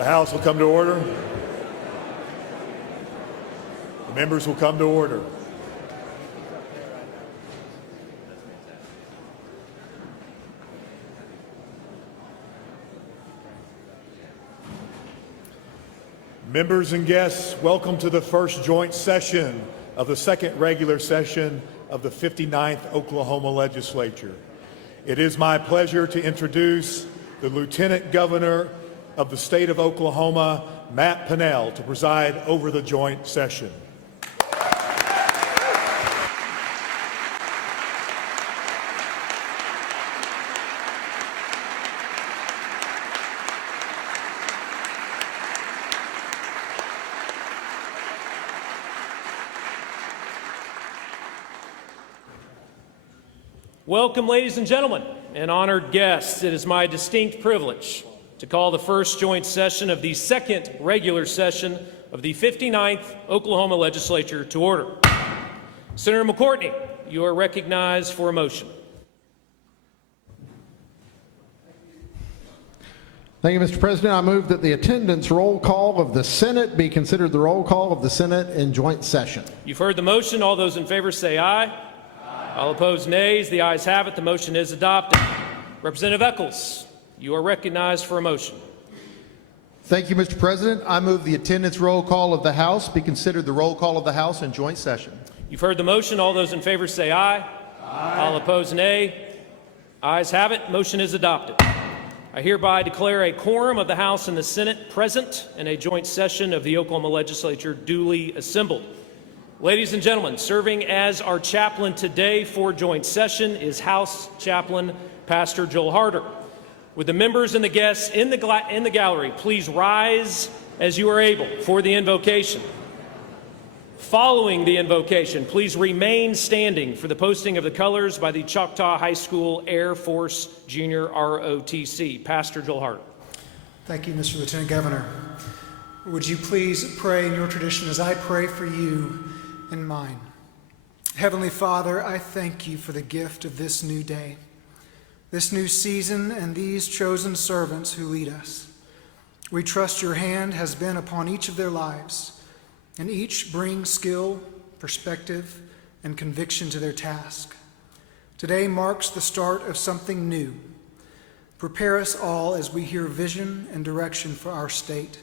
The House will come to order. The members will come to order. Members and guests, welcome to the first joint session of the second regular session of the 59th Oklahoma Legislature. It is my pleasure to introduce the Lieutenant Governor of the state of Oklahoma, Matt Pinnell, to preside over the joint session. Welcome, ladies and gentlemen, and honored guests. It is my distinct privilege to call the first joint session of the second regular session of the 59th Oklahoma Legislature to order. Senator McCourtney, you are recognized for a motion. Thank you, Mr. President. I move that the attendance roll call of the Senate be considered the roll call of the Senate in joint session. You've heard the motion. All those in favor say aye. Aye. All opposed, nays. The ayes have it. The motion is adopted. Representative Eccles, you are recognized for a motion. Thank you, Mr. President. I move the attendance roll call of the House be considered the roll call of the House in joint session. You've heard the motion. All those in favor say aye. Aye. All opposed, nay. Ayes have it. Motion is adopted. I hereby declare a quorum of the House and the Senate present and a joint session of the Oklahoma Legislature duly assembled. Ladies and gentlemen, serving as our chaplain today for joint session is House Chaplain Pastor Joel Harder. Would the members and the guests in the gallery please rise as you are able for the invocation. Following the invocation, please remain standing for the posting of the colors by the Choctaw High School Air Force Junior ROTC. Pastor Joel Harder. Thank you, Mr. Lieutenant Governor. Would you please pray in your tradition as I pray for you in mine. Heavenly Father, I thank you for the gift of this new day, this new season, and these chosen servants who lead us. We trust your hand has been upon each of their lives, and each brings skill, perspective, and conviction to their task. Today marks the start of something new. Prepare us all as we hear vision and direction for our state.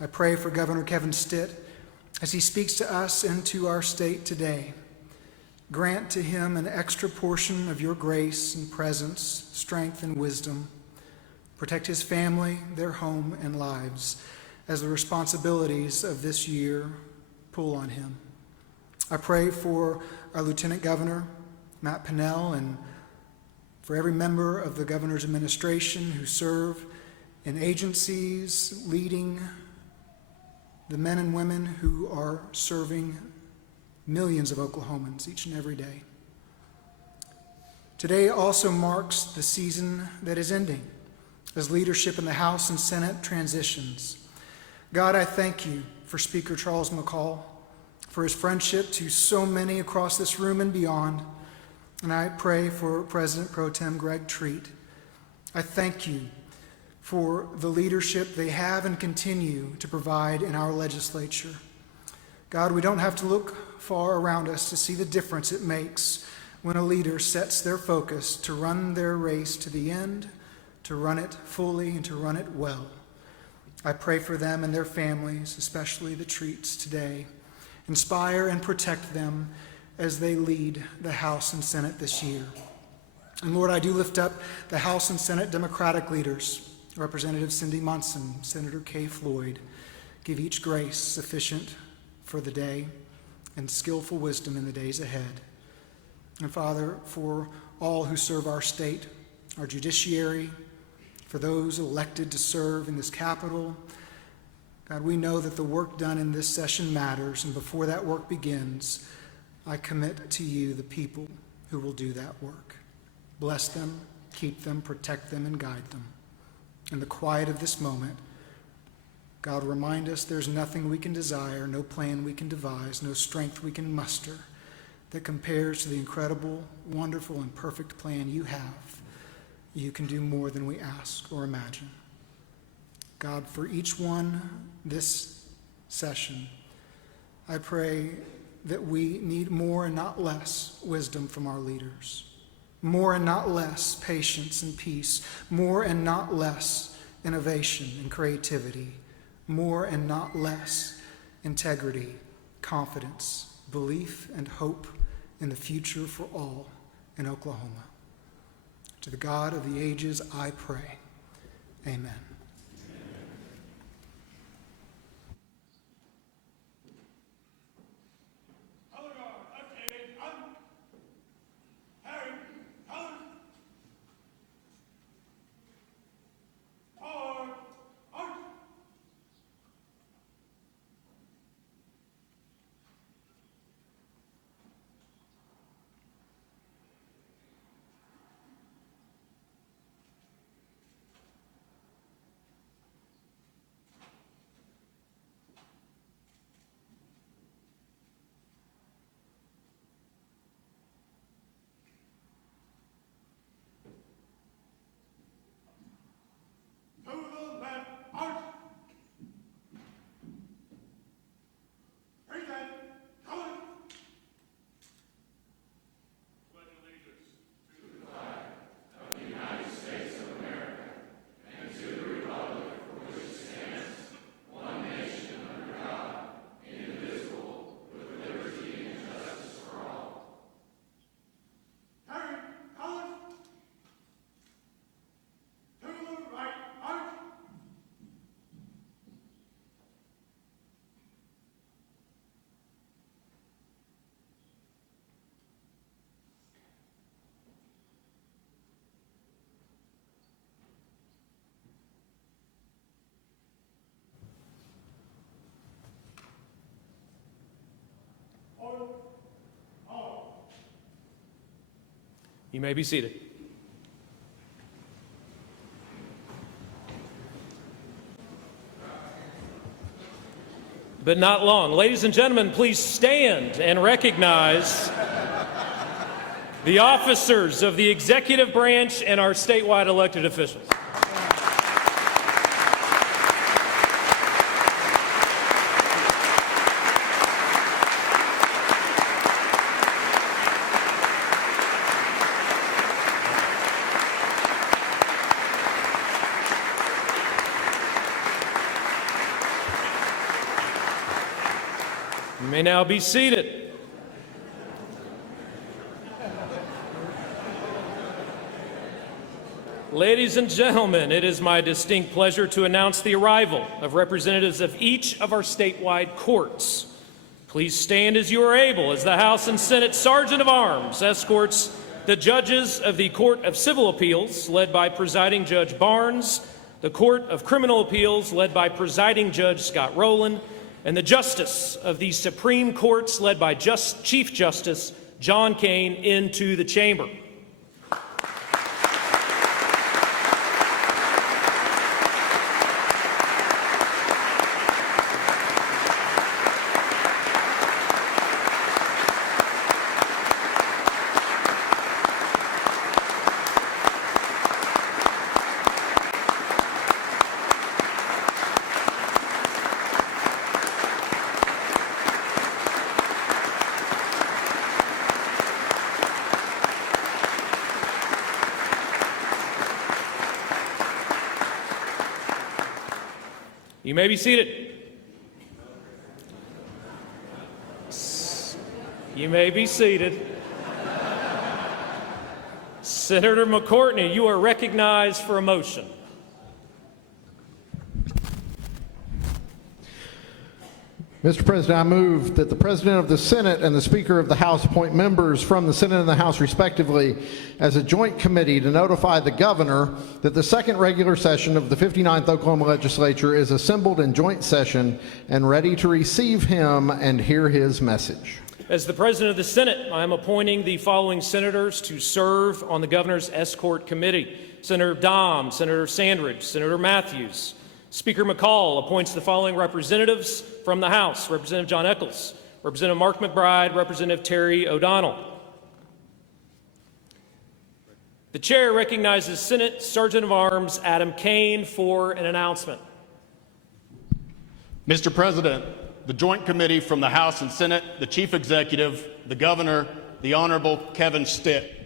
I pray for Governor Kevin Stitt as he speaks to us and to our state today. Grant to him an extra portion of your grace and presence, strength and wisdom. Protect his family, their home, and lives as the responsibilities of this year pull on him. I pray for our Lieutenant Governor, Matt Pinnell, and for every member of the governor's administration who serve in agencies leading the men and women who are serving millions of Oklahomans each and every day. Today also marks the season that is ending as leadership in the House and Senate transitions. God, I thank you for Speaker Charles McCall, for his friendship to so many across this room and beyond, and I pray for President Pro Tem Greg Treat. I thank you for the leadership they have and continue to provide in our legislature. God, we don't have to look far around us to see the difference it makes when a leader sets their focus to run their race to the end, to run it fully, and to run it well. I pray for them and their families, especially the Treats today. Inspire and protect them as they lead the House and Senate this year. And Lord, I do lift up the House and Senate Democratic leaders, Representative Cindy Munson, Senator Kay Floyd. Give each grace sufficient for the day and skillful wisdom in the days ahead. And Father, for all who serve our state, our judiciary, for those elected to serve in this Capitol, God, we know that the work done in this session matters, and before that work begins, I commit to you the people who will do that work. Bless them, keep them, protect them, and guide them. In the quiet of this moment, God, remind us there's nothing we can desire, no plan we can devise, no strength we can muster that compares to the incredible, wonderful, and perfect plan you have. You can do more than we ask or imagine. God, for each one this session, I pray that we need more and not less wisdom from our leaders, more and not less patience and peace, more and not less innovation and creativity, more and not less integrity, confidence, belief, and hope in the future for all in Oklahoma. To the God of the ages, I pray. Amen. You may be seated. But not long. Ladies and gentlemen, please stand and recognize the officers of the executive branch and our statewide elected officials. You may now be seated. Ladies and gentlemen, it is my distinct pleasure to announce the arrival of representatives of each of our statewide courts. Please stand as you are able as the House and Senate Sergeant of Arms escorts the judges of the Court of Civil Appeals, led by Presiding Judge Barnes, the Court of Criminal Appeals, led by Presiding Judge Scott Rowland, and the Justice of the Supreme Courts, led by Chief Justice John Kane, into the chamber. You may be seated. You may be seated. Senator McCourtney, you are recognized for a motion. Mr. President, I move that the President of the Senate and the Speaker of the House appoint members from the Senate and the House respectively as a joint committee to notify the governor that the second regular session of the 59th Oklahoma Legislature is assembled in joint session and ready to receive him and hear his message. As the President of the Senate, I am appointing the following senators to serve on the Governor's Escort Committee: Senator Dom, Senator Sandridge, Senator Matthews. Speaker McCall appoints the following representatives from the House: Representative John Eccles, Representative Mark McBride, Representative Terry O'Donnell. The chair recognizes Senate Sergeant of Arms Adam Kane for an announcement. Mr. President, the Joint Committee from the House and Senate, the Chief Executive, the Governor, the Honorable Kevin Stitt.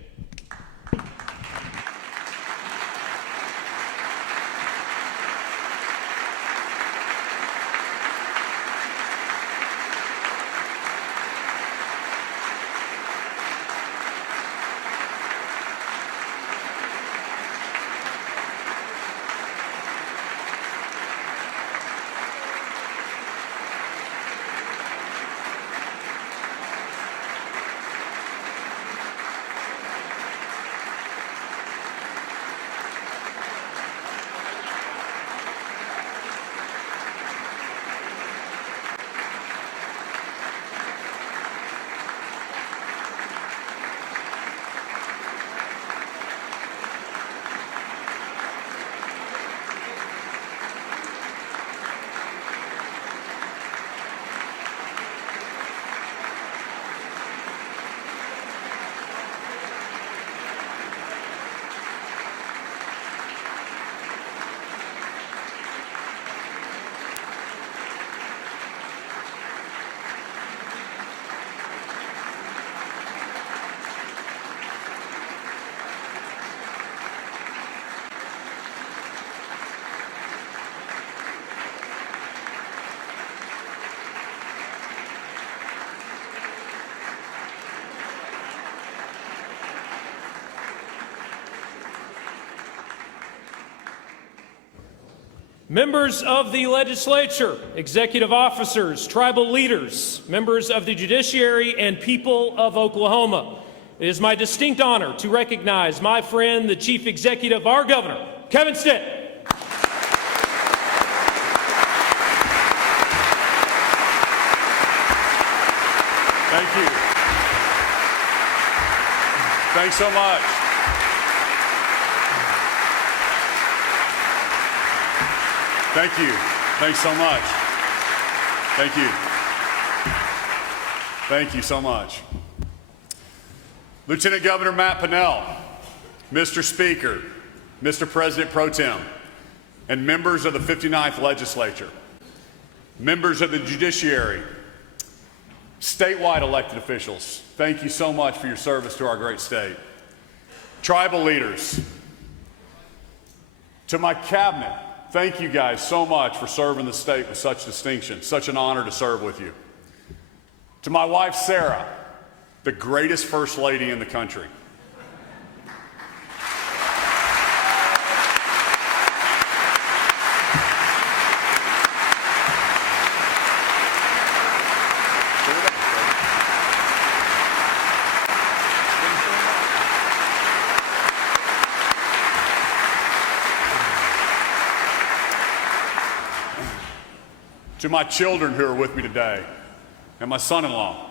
Members of the legislature, executive officers, tribal leaders, members of the judiciary, and people of Oklahoma, it is my distinct honor to recognize my friend, the Chief Executive, our Governor, Kevin Stitt. Thank you. Thanks so much. Thank you. Thanks so much. Thank you. Thank you so much. Lieutenant Governor Matt Pinnell, Mr. Speaker, Mr. President Pro Tem, and members of the 59th Legislature, members of the judiciary, statewide elected officials, thank you so much for your service to our great state. Tribal leaders, to my cabinet, thank you guys so much for serving the state with such distinction. Such an honor to serve with you. To my wife, Sarah, the greatest First Lady in the country. To my children who are with me today, and my son-in-law.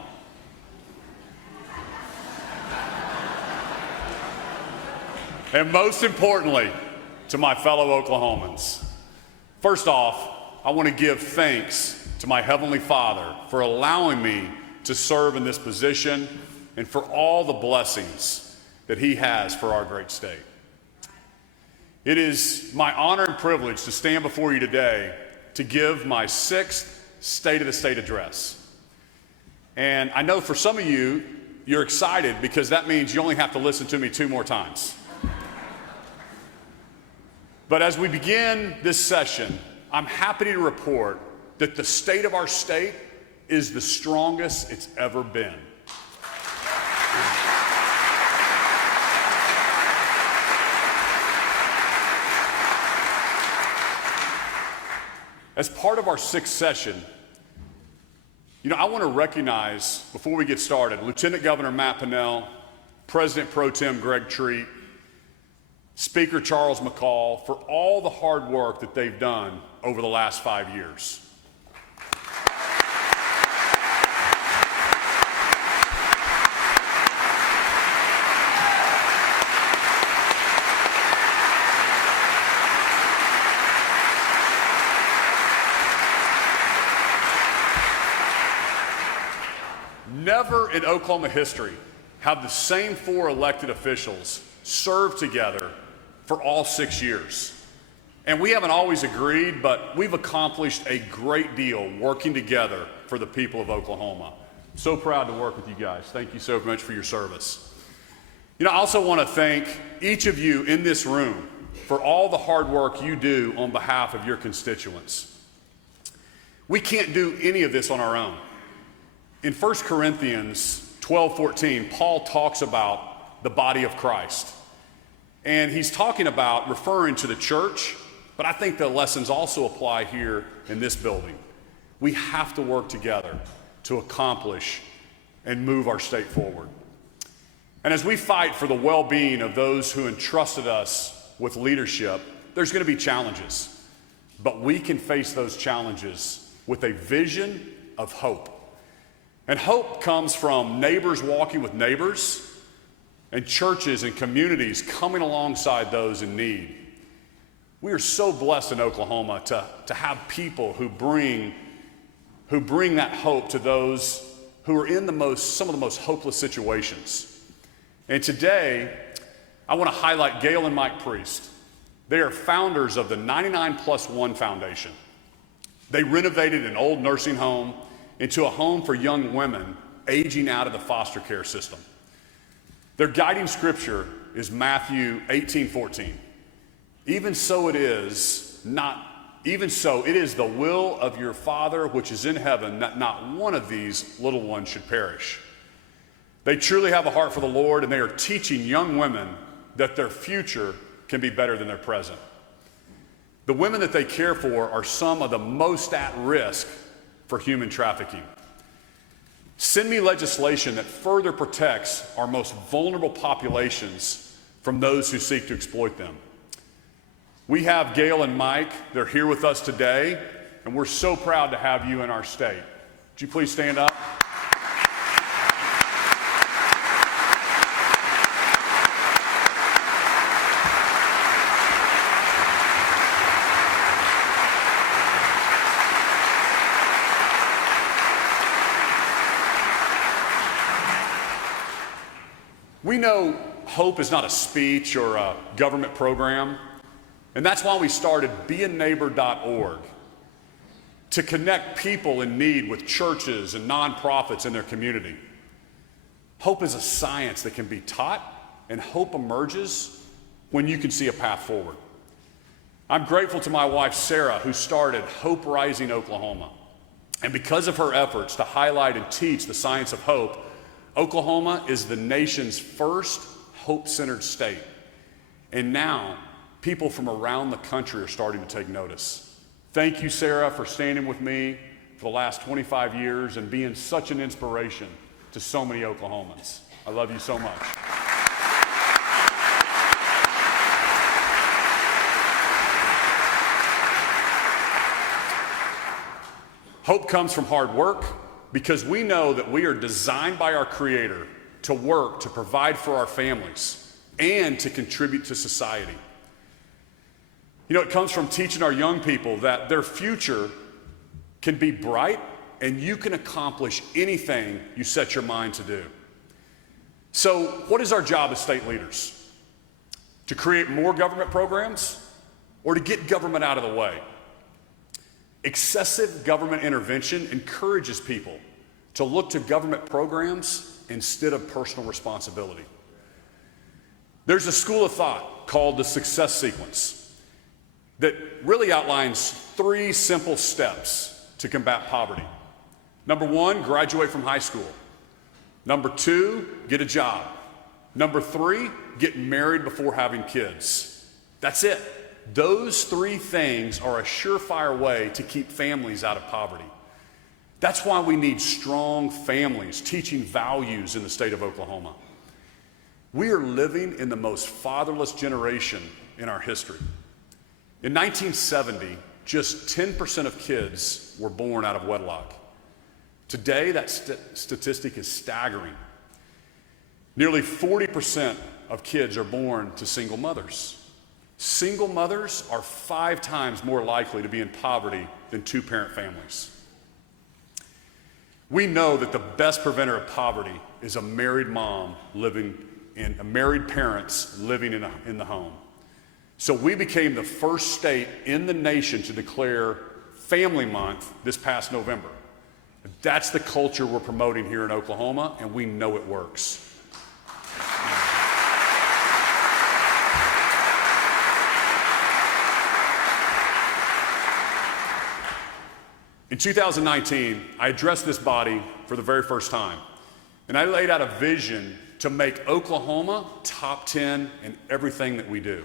And most importantly, to my fellow Oklahomans. First off, I want to give thanks to my Heavenly Father for allowing me to serve in this position and for all the blessings that He has for our great state. It is my honor and privilege to stand before you today to give my 6th State of the State address. And I know for some of you, you're excited because that means you only have to listen to me 2 more times. But as we begin this session, I'm happy to report that the state of our state is the strongest it's ever been. As part of our 6th session, I want to recognize, before we get started, Lieutenant Governor Matt Pinnell, President Pro Tem Greg Treat, Speaker Charles McCall, for all the hard work that they've done over the last 5 years. Never in Oklahoma history have the same 4 elected officials served together for all 6 years. And we haven't always agreed, but we've accomplished a great deal working together for the people of Oklahoma. So proud to work with you guys. Thank you so much for your service. I also want to thank each of you in this room for all the hard work you do on behalf of your constituents. We can't do any of this on our own. In 1 Corinthians 12:14, Paul talks about the body of Christ. And he's talking about referring to the church, but I think the lessons also apply here in this building. We have to work together to accomplish and move our state forward. And as we fight for the well-being of those who entrusted us with leadership, there's going to be challenges, but we can face those challenges with a vision of hope. And hope comes from neighbors walking with neighbors and churches and communities coming alongside those in need. We are so blessed in Oklahoma to have people who bring that hope to those who are in some of the most hopeless situations. And today, I want to highlight Gail and Mike Priest. They are founders of the 99+1 Foundation. They renovated an old nursing home into a home for young women aging out of the foster care system. Their guiding scripture is Matthew 18:14. Even so it is the will of your Father which is in heaven that not one of these little ones should perish. They truly have a heart for the Lord, and they are teaching young women that their future can be better than their present. The women that they care for are some of the most at risk for human trafficking. Send me legislation that further protects our most vulnerable populations from those who seek to exploit them. We have Gail and Mike. They're here with us today, and we're so proud to have you in our state. Would you please stand up? We know hope is not a speech or a government program, and that's why we started beaneighbor.org, to connect people in need with churches and nonprofits in their community. Hope is a science that can be taught, and hope emerges when you can see a path forward. I'm grateful to my wife, Sarah, who started Hope Rising Oklahoma. And because of her efforts to highlight and teach the science of hope, Oklahoma is the nation's first hope-centered state. And now, people from around the country are starting to take notice. Thank you, Sarah, for standing with me for the last 25 years and being such an inspiration to so many Oklahomans. I love you so much. Hope comes from hard work, because we know that we are designed by our Creator to work, to provide for our families, and to contribute to society. It comes from teaching our young people that their future can be bright and you can accomplish anything you set your mind to do. So, what is our job as state leaders? To create more government programs or to get government out of the way? Excessive government intervention encourages people to look to government programs instead of personal responsibility. There's a school of thought called the success sequence that really outlines 3 simple steps to combat poverty. Number 1, graduate from high school. Number 2, get a job. Number 3, get married before having kids. That's it. Those 3 things are a surefire way to keep families out of poverty. That's why we need strong families teaching values in the state of Oklahoma. We are living in the most fatherless generation in our history. In 1970, just 10% of kids were born out of wedlock. Today, that statistic is staggering. Nearly 40% of kids are born to single mothers. Single mothers are 5 times more likely to be in poverty than 2-parent families. We know that the best preventer of poverty is a married mom living in, married parents living in the home. So we became the first state in the nation to declare Family Month this past November. That's the culture we're promoting here in Oklahoma, and we know it works. In 2019, I addressed this body for the very first time, and I laid out a vision to make Oklahoma top 10 in everything that we do.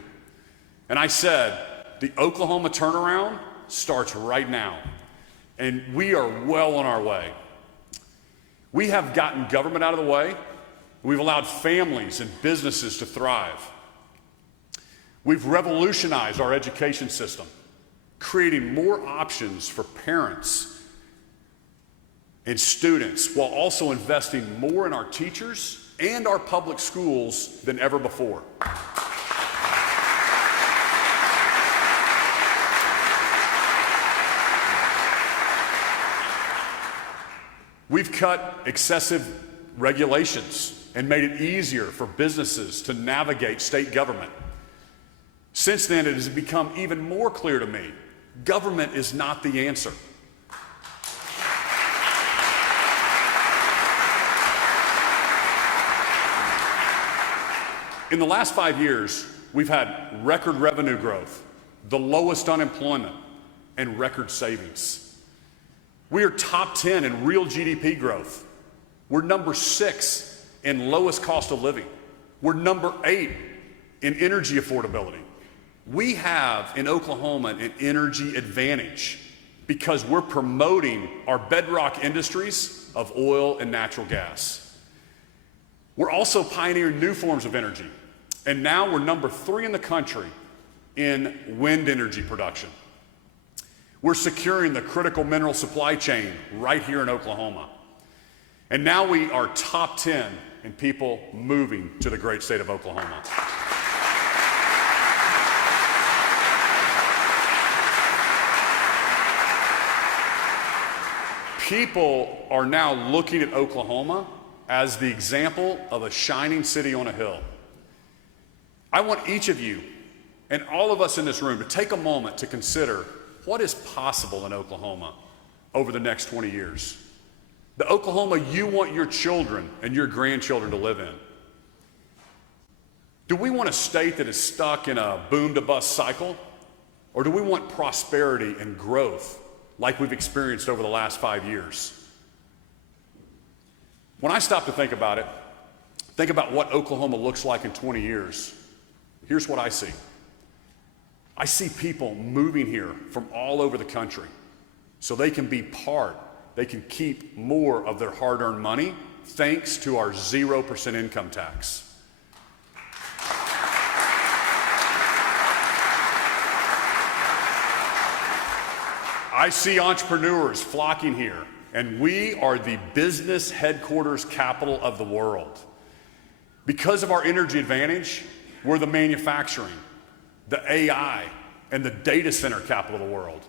And I said, the Oklahoma turnaround starts right now, and we are well on our way. We have gotten government out of the way. We've allowed families and businesses to thrive. We've revolutionized our education system, creating more options for parents and students while also investing more in our teachers and our public schools than ever before. We've cut excessive regulations and made it easier for businesses to navigate state government. Since then, it has become even more clear to me, government is not the answer. In the last 5 years, we've had record revenue growth, the lowest unemployment, and record savings. We are top 10 in real GDP growth. We're number 6 in lowest cost of living. We're number 8 in energy affordability. We have in Oklahoma an energy advantage because we're promoting our bedrock industries of oil and natural gas. We're also pioneering new forms of energy. And now we're number 3 in the country in wind energy production. We're securing the critical mineral supply chain right here in Oklahoma. And now we are top 10 in people moving to the great state of Oklahoma. People are now looking at Oklahoma as the example of a shining city on a hill. I want each of you and all of us in this room to take a moment to consider what is possible in Oklahoma over the next 20 years. The Oklahoma you want your children and your grandchildren to live in. Do we want a state that is stuck in a boom to bust cycle? Or do we want prosperity and growth like we've experienced over the last 5 years? When I stop to think about it, think about what Oklahoma looks like in 20 years, here's what I see. I see people moving here from all over the country so they can be they can keep more of their hard-earned money thanks to our 0% income tax. I see entrepreneurs flocking here, and we are the business headquarters capital of the world. Because of our energy advantage, we're the manufacturing, the AI, and the data center capital of the world.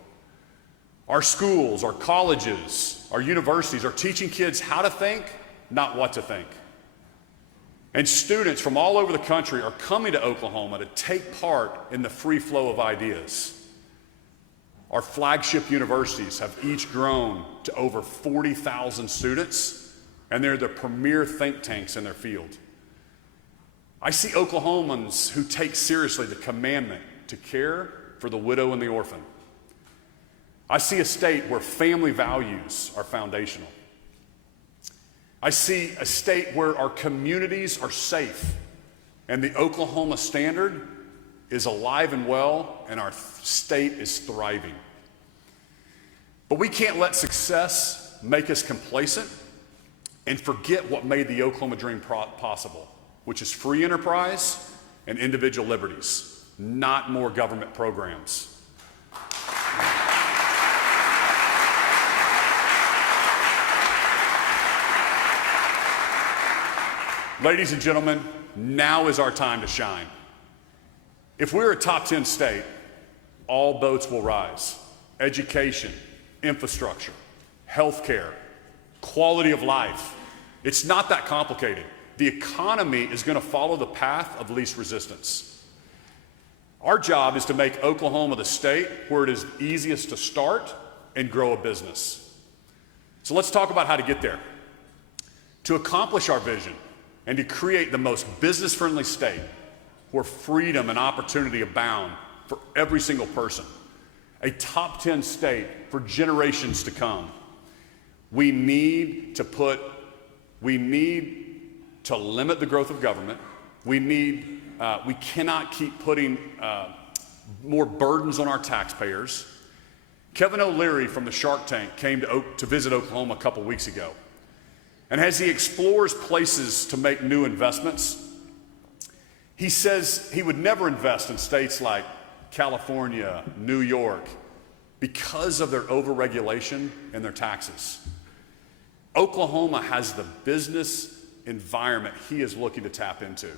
Our schools, our colleges, our universities are teaching kids how to think, not what to think. And students from all over the country are coming to Oklahoma to take part in the free flow of ideas. Our flagship universities have each grown to over 40,000 students, and they're the premier think tanks in their field. I see Oklahomans who take seriously the commandment to care for the widow and the orphan. I see a state where family values are foundational. I see a state where our communities are safe, and the Oklahoma standard is alive and well, and our state is thriving. But we can't let success make us complacent and forget what made the Oklahoma dream possible, which is free enterprise and individual liberties, not more government programs. Ladies and gentlemen, now is our time to shine. If we're a top 10 state, all boats will rise. Education, infrastructure, healthcare, quality of life. It's not that complicated. The economy is going to follow the path of least resistance. Our job is to make Oklahoma the state where it is easiest to start and grow a business. So let's talk about how to get there. To accomplish our vision and to create the most business-friendly state where freedom and opportunity abound for every single person, a top 10 state for generations to come, we need to limit the growth of government. We cannot keep putting more burdens on our taxpayers. Kevin O'Leary from the Shark Tank came to visit Oklahoma a couple weeks ago. And as he explores places to make new investments, he says he would never invest in states like California, New York, because of their overregulation and their taxes. Oklahoma has the business environment he is looking to tap into.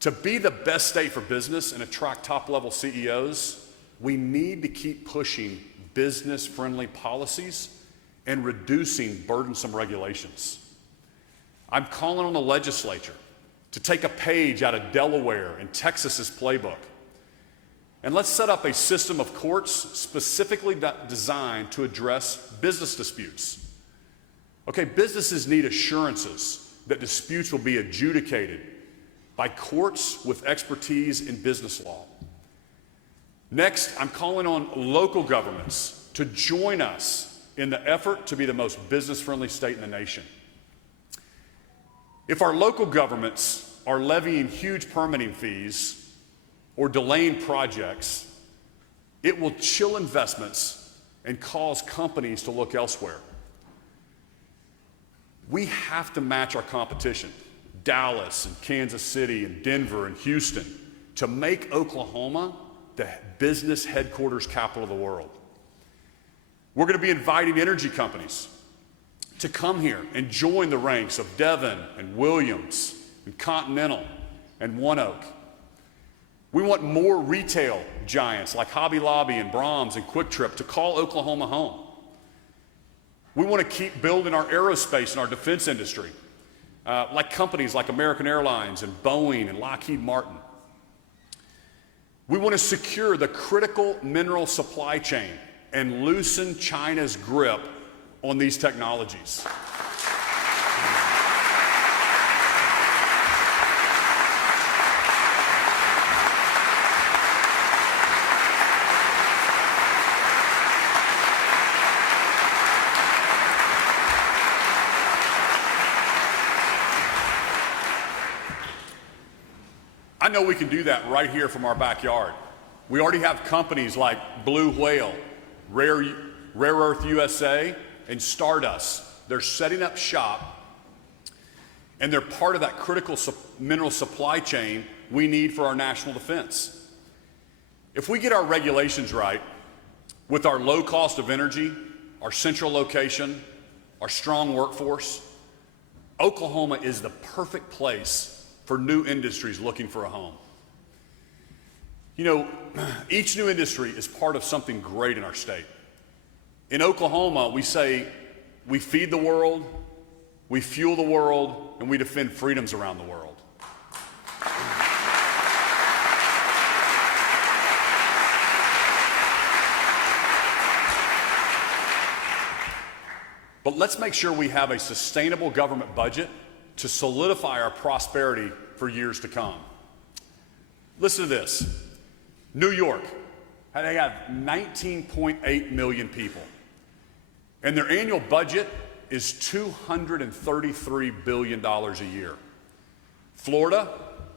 To be the best state for business and attract top-level CEOs, we need to keep pushing business-friendly policies and reducing burdensome regulations. I'm calling on the legislature to take a page out of Delaware and Texas's playbook. And let's set up a system of courts specifically designed to address business disputes. Okay, businesses need assurances that disputes will be adjudicated by courts with expertise in business law. Next, I'm calling on local governments to join us in the effort to be the most business-friendly state in the nation. If our local governments are levying huge permitting fees or delaying projects, it will chill investments and cause companies to look elsewhere. We have to match our competition, Dallas and Kansas City and Denver and Houston, to make Oklahoma the business headquarters capital of the world. We're going to be inviting energy companies to come here and join the ranks of Devon and Williams and Continental and ONEOK. We want more retail giants like Hobby Lobby and Brahms and Quick Trip to call Oklahoma home. We want to keep building our aerospace and our defense industry, like companies like American Airlines and Boeing and Lockheed Martin. We want to secure the critical mineral supply chain and loosen China's grip on these technologies. I know we can do that right here from our backyard. We already have companies like Blue Whale, Rare Earth USA, and Stardust. They're setting up shop, and they're part of that critical mineral supply chain we need for our national defense. If we get our regulations right, with our low cost of energy, our central location, our strong workforce, Oklahoma is the perfect place for new industries looking for a home. You know, each new industry is part of something great in our state. In Oklahoma, we say we feed the world, we fuel the world, and we defend freedoms around the world. But let's make sure we have a sustainable government budget to solidify our prosperity for years to come. Listen to this. New York, they have 19.8 million people, and their annual budget is $233 billion a year. Florida,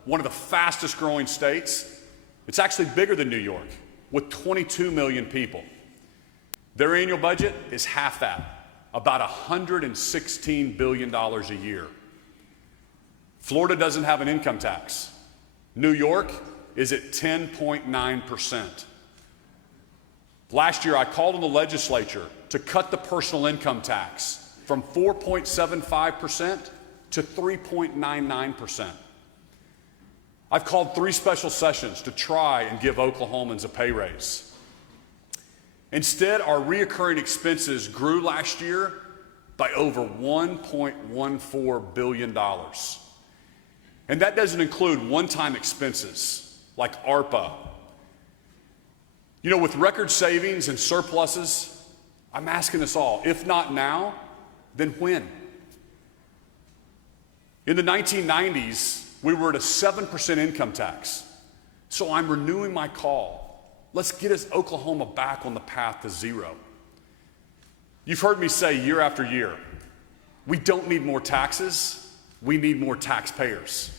one of the fastest growing states, it's actually bigger than New York, with 22 million people. Their annual budget is half that, about $116 billion a year. Florida doesn't have an income tax. New York is at 10.9%. Last year, I called on the legislature to cut the personal income tax from 4.75% to 3.99%. I've called 3 special sessions to try and give Oklahomans a pay raise. Instead, our reoccurring expenses grew last year by over $1.14 billion. And that doesn't include one-time expenses like ARPA. You know, with record savings and surpluses, I'm asking us all, if not now, then when? In the 1990s, we were at a 7% income tax. So I'm renewing my call. Let's get us Oklahoma back on the path to zero. You've heard me say year after year, we don't need more taxes, we need more taxpayers.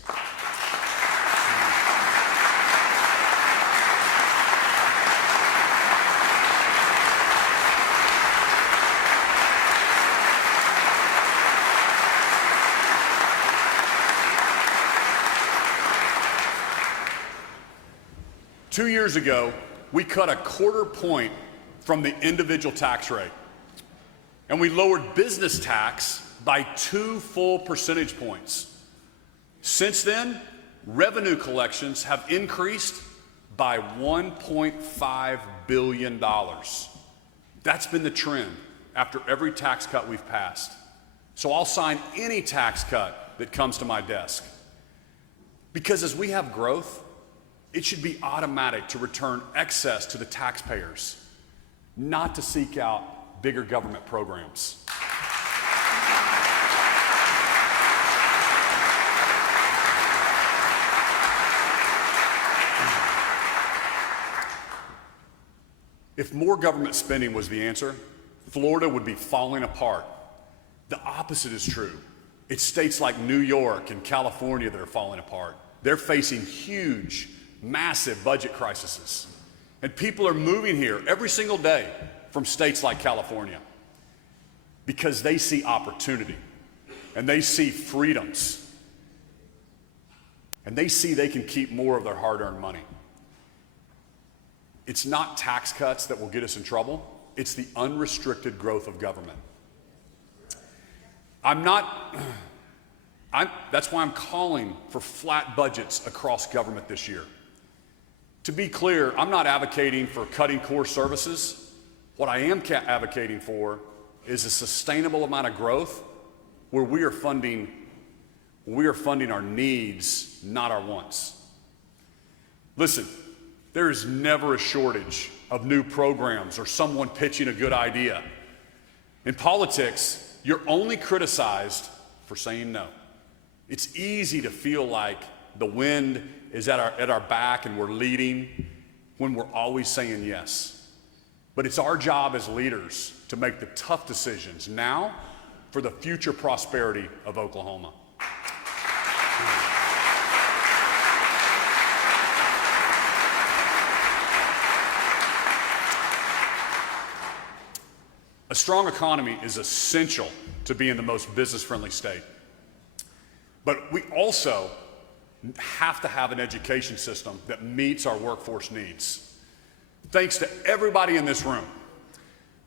2 years ago, we cut a 1/4 point from the individual tax rate. And we lowered business tax by 2 full percentage points. Since then, revenue collections have increased by $1.5 billion. That's been the trend after every tax cut we've passed. So I'll sign any tax cut that comes to my desk. Because as we have growth, it should be automatic to return excess to the taxpayers, not to seek out bigger government programs. If more government spending was the answer, Florida would be falling apart. The opposite is true. It's states like New York and California that are falling apart. They're facing huge, massive budget crises. And people are moving here every single day from states like California because they see opportunity and they see freedoms and they see they can keep more of their hard-earned money. It's not tax cuts that will get us in trouble. It's the unrestricted growth of government. That's why I'm calling for flat budgets across government this year. To be clear, I'm not advocating for cutting core services. What I am advocating for is a sustainable amount of growth where we are funding our needs, not our wants. Listen, there is never a shortage of new programs or someone pitching a good idea. In politics, you're only criticized for saying no. It's easy to feel like the wind is at our back and we're leading when we're always saying yes. But it's our job as leaders to make the tough decisions now for the future prosperity of Oklahoma. A strong economy is essential to being the most business-friendly state. But we also have to have an education system that meets our workforce needs. Thanks to everybody in this room,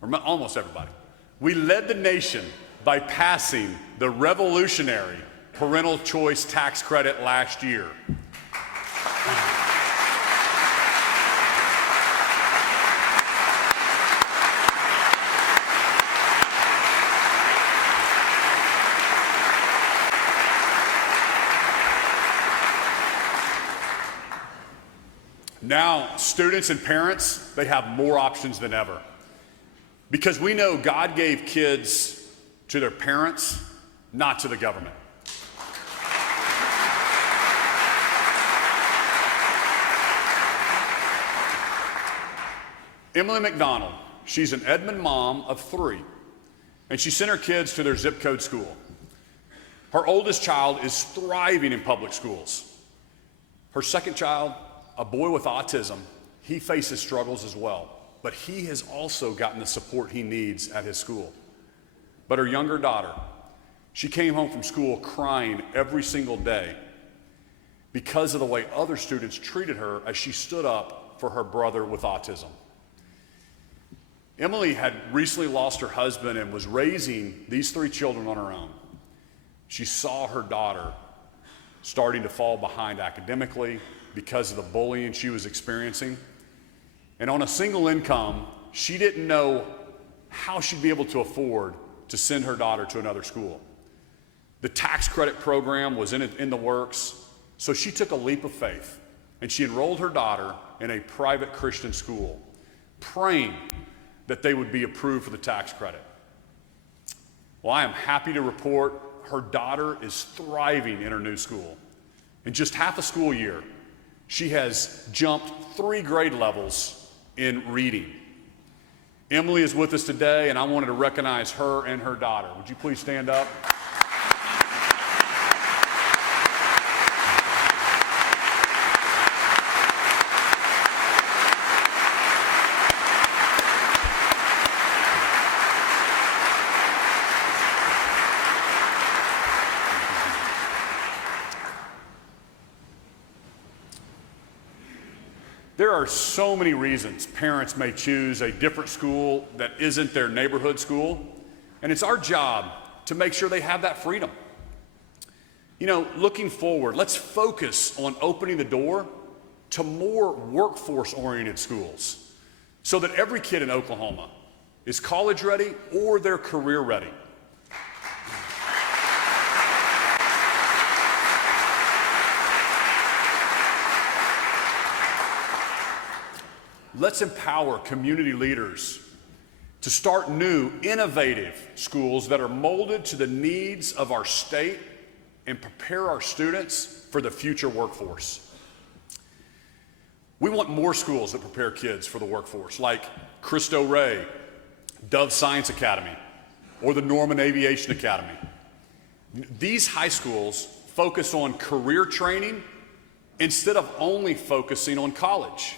or almost everybody, we led the nation by passing the revolutionary parental choice tax credit last year. Now, students and parents, they have more options than ever. Because we know God gave kids to their parents, not to the government. Emily McDonald, she's an Edmond mom of 3, and she sent her kids to their zip code school. Her oldest child is thriving in public schools. Her second child, a boy with autism, he faces struggles as well, but he has also gotten the support he needs at his school. But her younger daughter, she came home from school crying every single day because of the way other students treated her as she stood up for her brother with autism. Emily had recently lost her husband and was raising these 3 children on her own. She saw her daughter starting to fall behind academically because of the bullying she was experiencing. And on a single income, she didn't know how she'd be able to afford to send her daughter to another school. The tax credit program was in the works, so she took a leap of faith and she enrolled her daughter in a private Christian school, praying that they would be approved for the tax credit. Well, I am happy to report her daughter is thriving in her new school. In just half a school year, she has jumped 3 grade levels in reading. Emily is with us today, and I wanted to recognize her and her daughter. Would you please stand up? There are so many reasons parents may choose a different school that isn't their neighborhood school, and it's our job to make sure they have that freedom. You know, looking forward, let's focus on opening the door to more workforce-oriented schools so that every kid in Oklahoma is college ready or they're career ready. Let's empower community leaders to start new, innovative schools that are molded to the needs of our state and prepare our students for the future workforce. We want more schools that prepare kids for the workforce, like Cristo Rey, Dove Science Academy, or the Norman Aviation Academy. These high schools focus on career training instead of only focusing on college.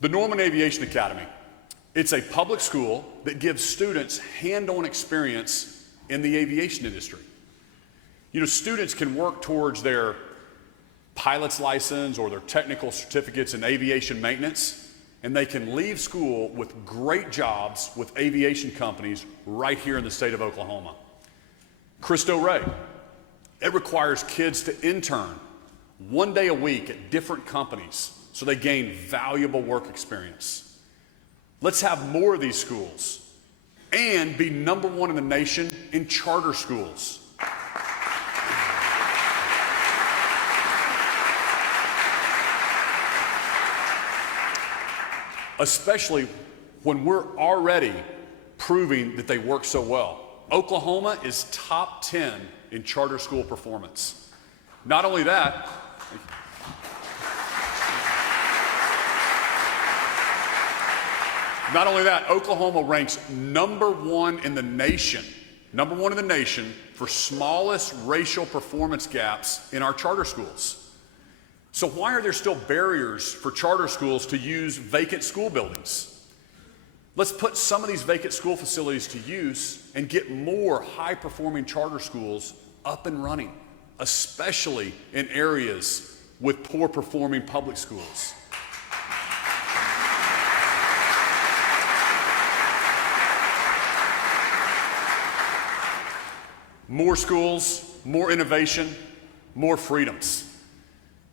The Norman Aviation Academy, it's a public school that gives students hand-on experience in the aviation industry. You know, students can work towards their pilot's license or their technical certificates in aviation maintenance, and they can leave school with great jobs with aviation companies right here in the state of Oklahoma. Cristo Rey, it requires kids to intern 1 day a week at different companies so they gain valuable work experience. Let's have more of these schools and be #1 in the nation in charter schools. Especially when we're already proving that they work so well. Oklahoma is top 10 in charter school performance. Not only that, Oklahoma ranks #1 in the nation, #1 in the nation for smallest racial performance gaps in our charter schools. So why are there still barriers for charter schools to use vacant school buildings? Let's put some of these vacant school facilities to use and get more high-performing charter schools up and running, especially in areas with poor-performing public schools. More schools, more innovation, more freedoms.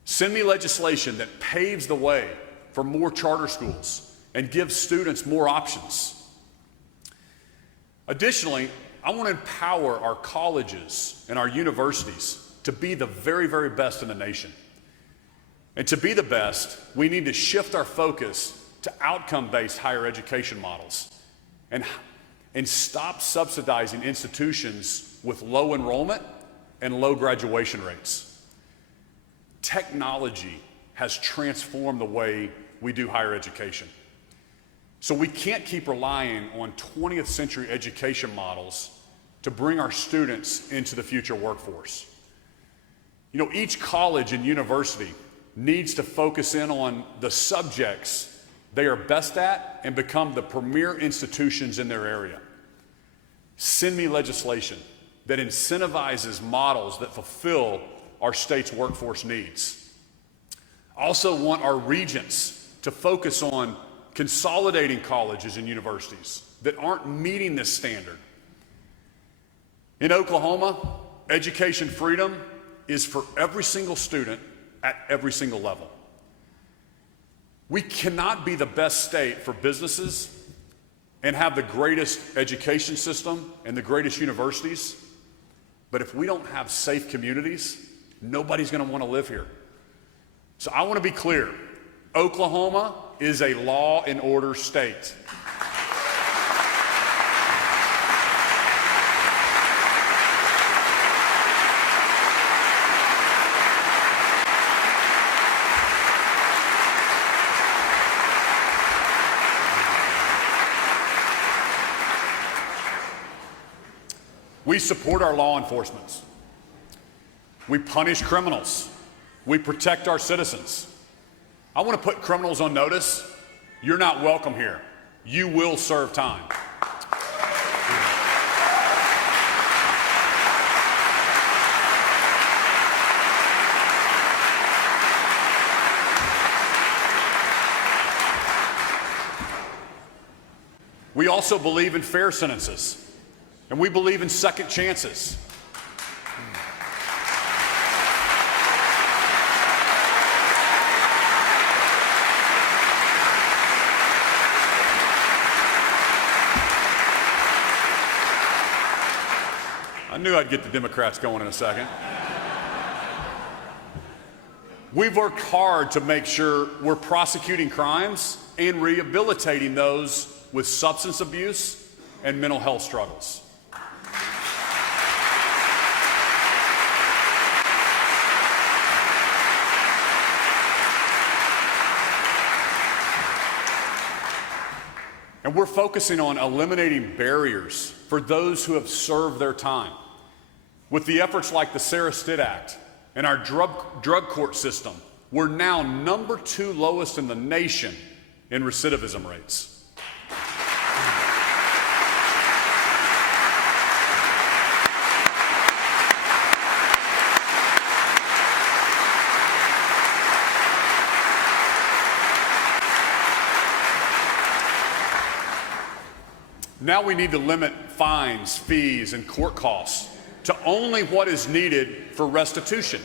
Send me legislation that paves the way for more charter schools and gives students more options. Additionally, I want to empower our colleges and our universities to be the very, very best in the nation. And to be the best, we need to shift our focus to outcome-based higher education models and stop subsidizing institutions with low enrollment and low graduation rates. Technology has transformed the way we do higher education. So we can't keep relying on 20th century education models to bring our students into the future workforce. You know, each college and university needs to focus in on the subjects they are best at and become the premier institutions in their area. Send me legislation that incentivizes models that fulfill our state's workforce needs. I also want our regents to focus on consolidating colleges and universities that aren't meeting this standard. In Oklahoma, education freedom is for every single student at every single level. We cannot be the best state for businesses and have the greatest education system and the greatest universities, but if we don't have safe communities, nobody's going to want to live here. So I want to be clear. Oklahoma is a law and order state. We support our law enforcement. We punish criminals. We protect our citizens. I want to put criminals on notice. You're not welcome here. You will serve time. We also believe in fair sentences. And we believe in second chances. I knew I'd get the Democrats going in a second. We've worked hard to make sure we're prosecuting crimes and rehabilitating those with substance abuse and mental health struggles. And we're focusing on eliminating barriers for those who have served their time. With the efforts like the Sarah Stitt Act and our drug court system, we're now number 2 lowest in the nation in recidivism rates. Now we need to limit fines, fees, and court costs to only what is needed for restitution.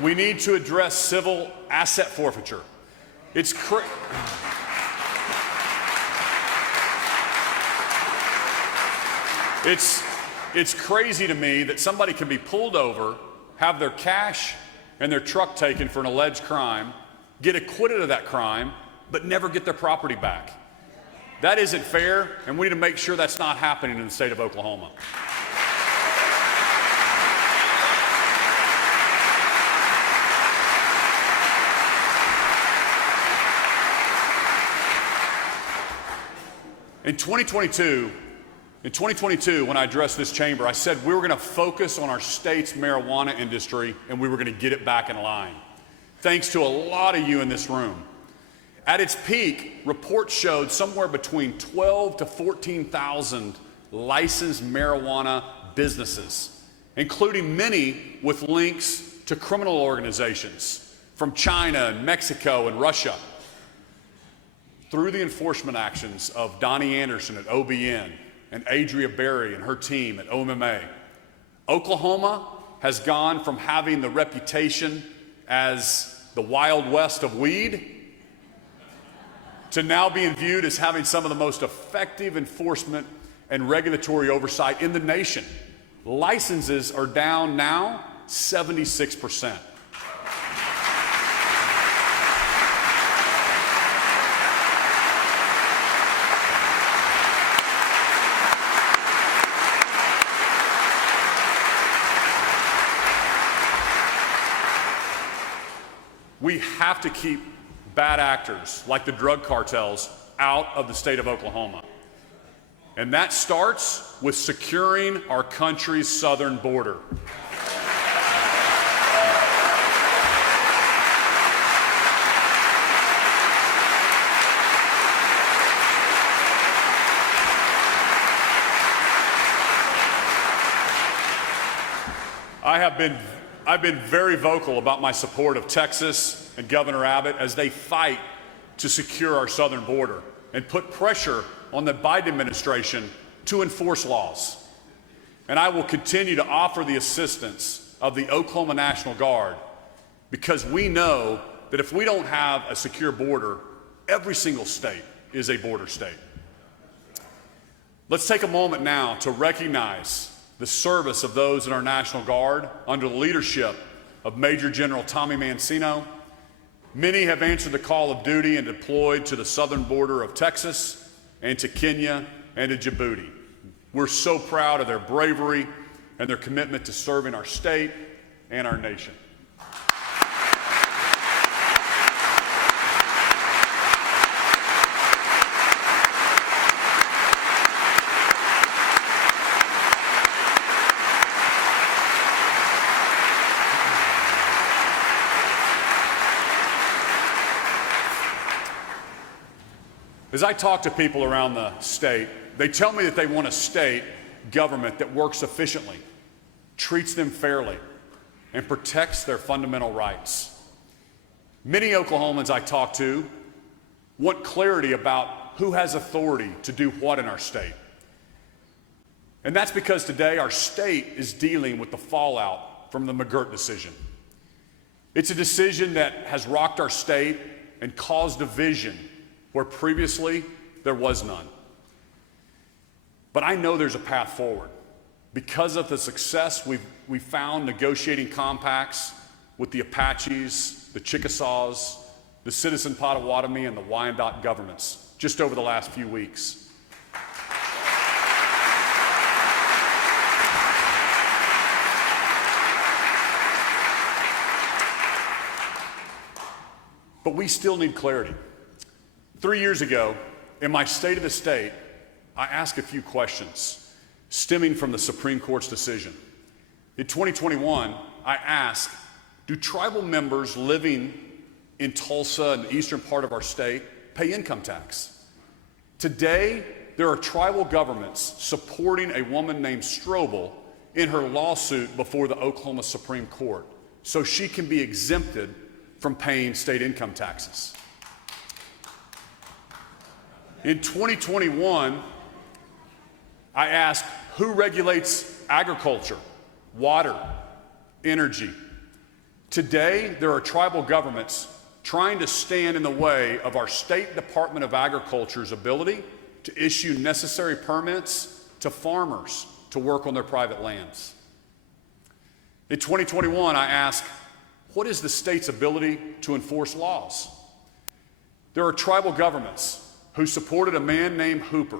We need to address civil asset forfeiture. It's crazy to me that somebody can be pulled over, have their cash and their truck taken for an alleged crime, get acquitted of that crime, but never get their property back. That isn't fair, and we need to make sure that's not happening in the state of Oklahoma. In 2022, when I addressed this chamber, I said we were going to focus on our state's marijuana industry and we were going to get it back in line. Thanks to a lot of you in this room. At its peak, reports showed somewhere between 12,000 to 14,000 licensed marijuana businesses, including many with links to criminal organizations from China and Mexico and Russia. Through the enforcement actions of Donnie Anderson at OBN and Adria Berry and her team at OMMA, Oklahoma has gone from having the reputation as the Wild West of weed to now being viewed as having some of the most effective enforcement and regulatory oversight in the nation. Licenses are down now 76%. We have to keep bad actors like the drug cartels out of the state of Oklahoma. And that starts with securing our country's southern border. I've been very vocal about my support of Texas and Governor Abbott as they fight to secure our southern border and put pressure on the Biden administration to enforce laws. And I will continue to offer the assistance of the Oklahoma National Guard because we know that if we don't have a secure border, every single state is a border state. Let's take a moment now to recognize the service of those in our National Guard under the leadership of Major General Tommy Mancino. Many have answered the call of duty and deployed to the southern border of Texas and to Kenya and to Djibouti. We're so proud of their bravery and their commitment to serving our state and our nation. As I talk to people around the state, they tell me that they want a state government that works efficiently, treats them fairly, and protects their fundamental rights. Many Oklahomans I talk to want clarity about who has authority to do what in our state. And that's because today our state is dealing with the fallout from the McGirt decision. It's a decision that has rocked our state and caused division where previously there was none. But I know there's a path forward. Because of the success we've found negotiating compacts with the Apaches, the Chickasaws, the Citizen Potawatomi, and the Wyandotte governments just over the last few weeks. But we still need clarity. 3 years ago, in my State of the State, I asked a few questions stemming from the Supreme Court's decision. In 2021, I asked, do tribal members living in Tulsa and the eastern part of our state pay income tax? Today, there are tribal governments supporting a woman named Strobel in her lawsuit before the Oklahoma Supreme Court so she can be exempted from paying state income taxes. In 2021, I asked, who regulates agriculture, water, energy? Today, there are tribal governments trying to stand in the way of our State Department of Agriculture's ability to issue necessary permits to farmers to work on their private lands. In 2021, I asked, what is the state's ability to enforce laws? There are tribal governments who supported a man named Hooper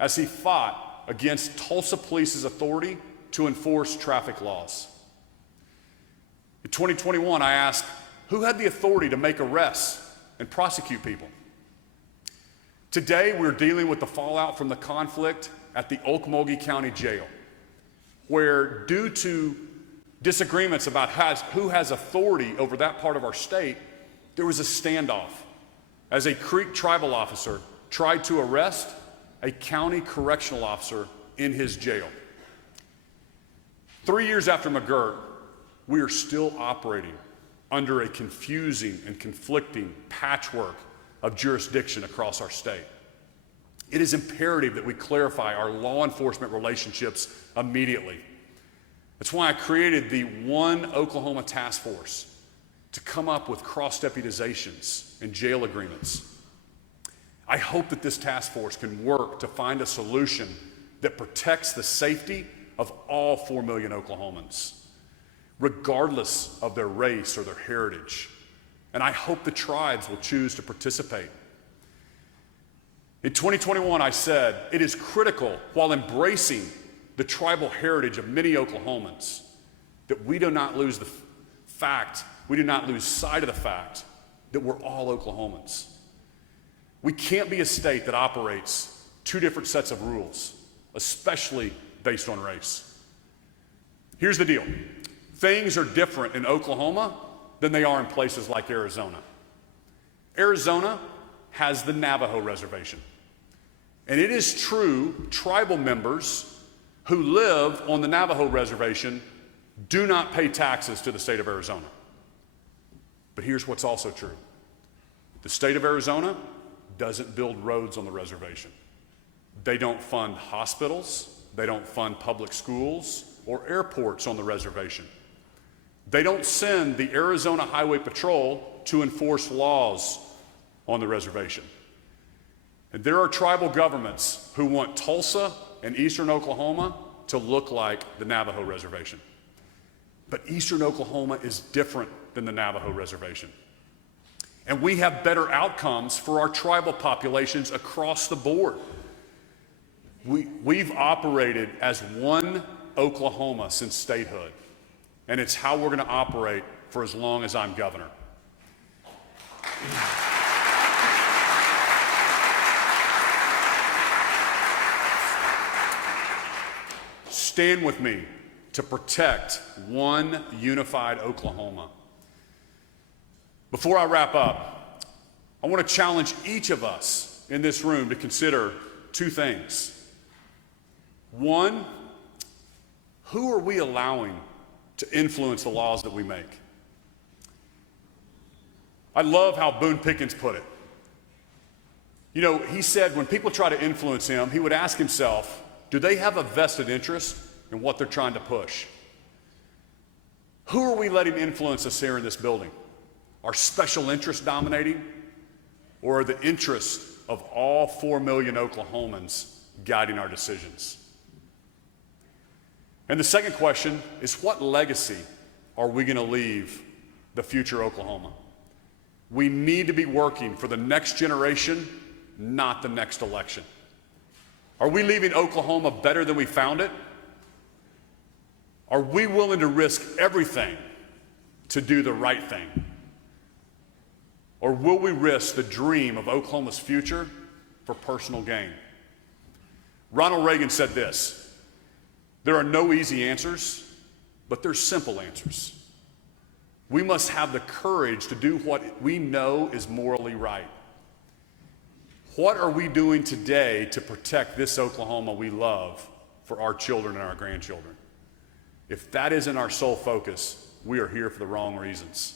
as he fought against Tulsa Police's authority to enforce traffic laws. In 2021, I asked, who had the authority to make arrests and prosecute people? Today, we're dealing with the fallout from the conflict at the Okmulgee County Jail, where due to disagreements about who has authority over that part of our state, there was a standoff as a Creek tribal officer tried to arrest a county correctional officer in his jail. 3 years after McGirt, we are still operating under a confusing and conflicting patchwork of jurisdiction across our state. It is imperative that we clarify our law enforcement relationships immediately. That's why I created the One Oklahoma Task Force to come up with cross-deputizations and jail agreements. I hope that this task force can work to find a solution that protects the safety of all 4 million Oklahomans, regardless of their race or their heritage. And I hope the tribes will choose to participate. In 2021, I said, it is critical, while embracing the tribal heritage of many Oklahomans, that we do not lose sight of the fact that we're all Oklahomans. We can't be a state that operates two different sets of rules, especially based on race. Here's the deal. Things are different in Oklahoma than they are in places like Arizona. Arizona has the Navajo Reservation. And it is true, tribal members who live on the Navajo Reservation do not pay taxes to the state of Arizona. But here's what's also true. The state of Arizona doesn't build roads on the reservation. They don't fund hospitals, they don't fund public schools or airports on the reservation. They don't send the Arizona Highway Patrol to enforce laws on the reservation. And there are tribal governments who want Tulsa and eastern Oklahoma to look like the Navajo Reservation. But eastern Oklahoma is different than the Navajo Reservation. And we have better outcomes for our tribal populations across the board. We've operated as one Oklahoma since statehood, and it's how we're going to operate for as long as I'm governor. Stand with me to protect one unified Oklahoma. Before I wrap up, I want to challenge each of us in this room to consider two things. One, who are we allowing to influence the laws that we make? I love how Boone Pickens put it. You know, he said when people try to influence him, he would ask himself, do they have a vested interest in what they're trying to push? Who are we letting influence us here in this building? Are special interests dominating, or are the interests of all 4 million Oklahomans guiding our decisions? And the second question is, what legacy are we going to leave the future Oklahoma? We need to be working for the next generation, not the next election. Are we leaving Oklahoma better than we found it? Are we willing to risk everything to do the right thing? Or will we risk the dream of Oklahoma's future for personal gain? Ronald Reagan said this: there are no easy answers, but there's simple answers. We must have the courage to do what we know is morally right. What are we doing today to protect this Oklahoma we love for our children and our grandchildren? If that isn't our sole focus, we are here for the wrong reasons.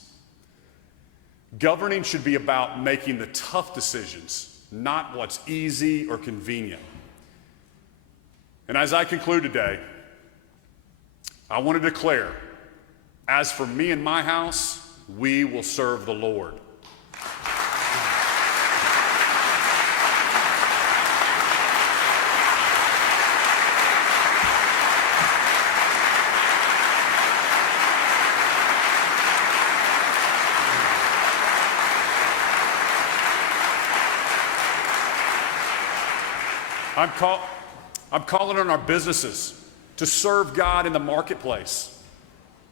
Governing should be about making the tough decisions, not what's easy or convenient. And as I conclude today, I want to declare, as for me and my house, we will serve the Lord. I'm calling on our businesses to serve God in the marketplace,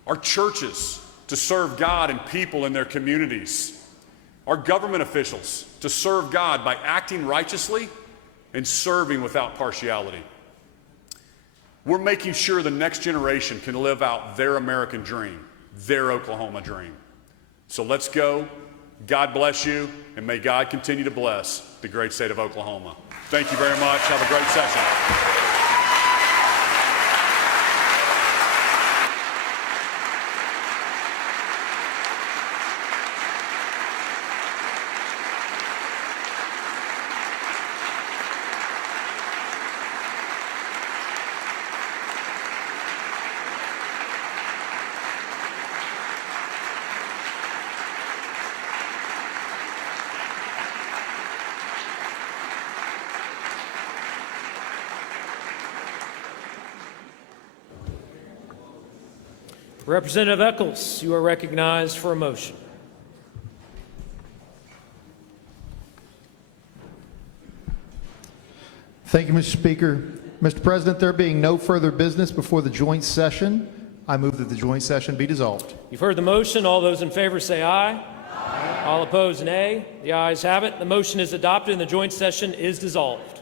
our churches to serve God and people in their communities, our government officials to serve God by acting righteously and serving without partiality. We're making sure the next generation can live out their American dream, their Oklahoma dream. So let's go. God bless you, and may God continue to bless the great state of Oklahoma. Thank you very much. Have a great session. Representative Eccles, you are recognized for a motion. Thank you, Mr. Speaker. Mr. President, there being no further business before the joint session, I move that the joint session be dissolved. You've heard the motion. All those in favor say aye. Aye. All opposed, nay. The ayes have it. The motion is adopted and the joint session is dissolved.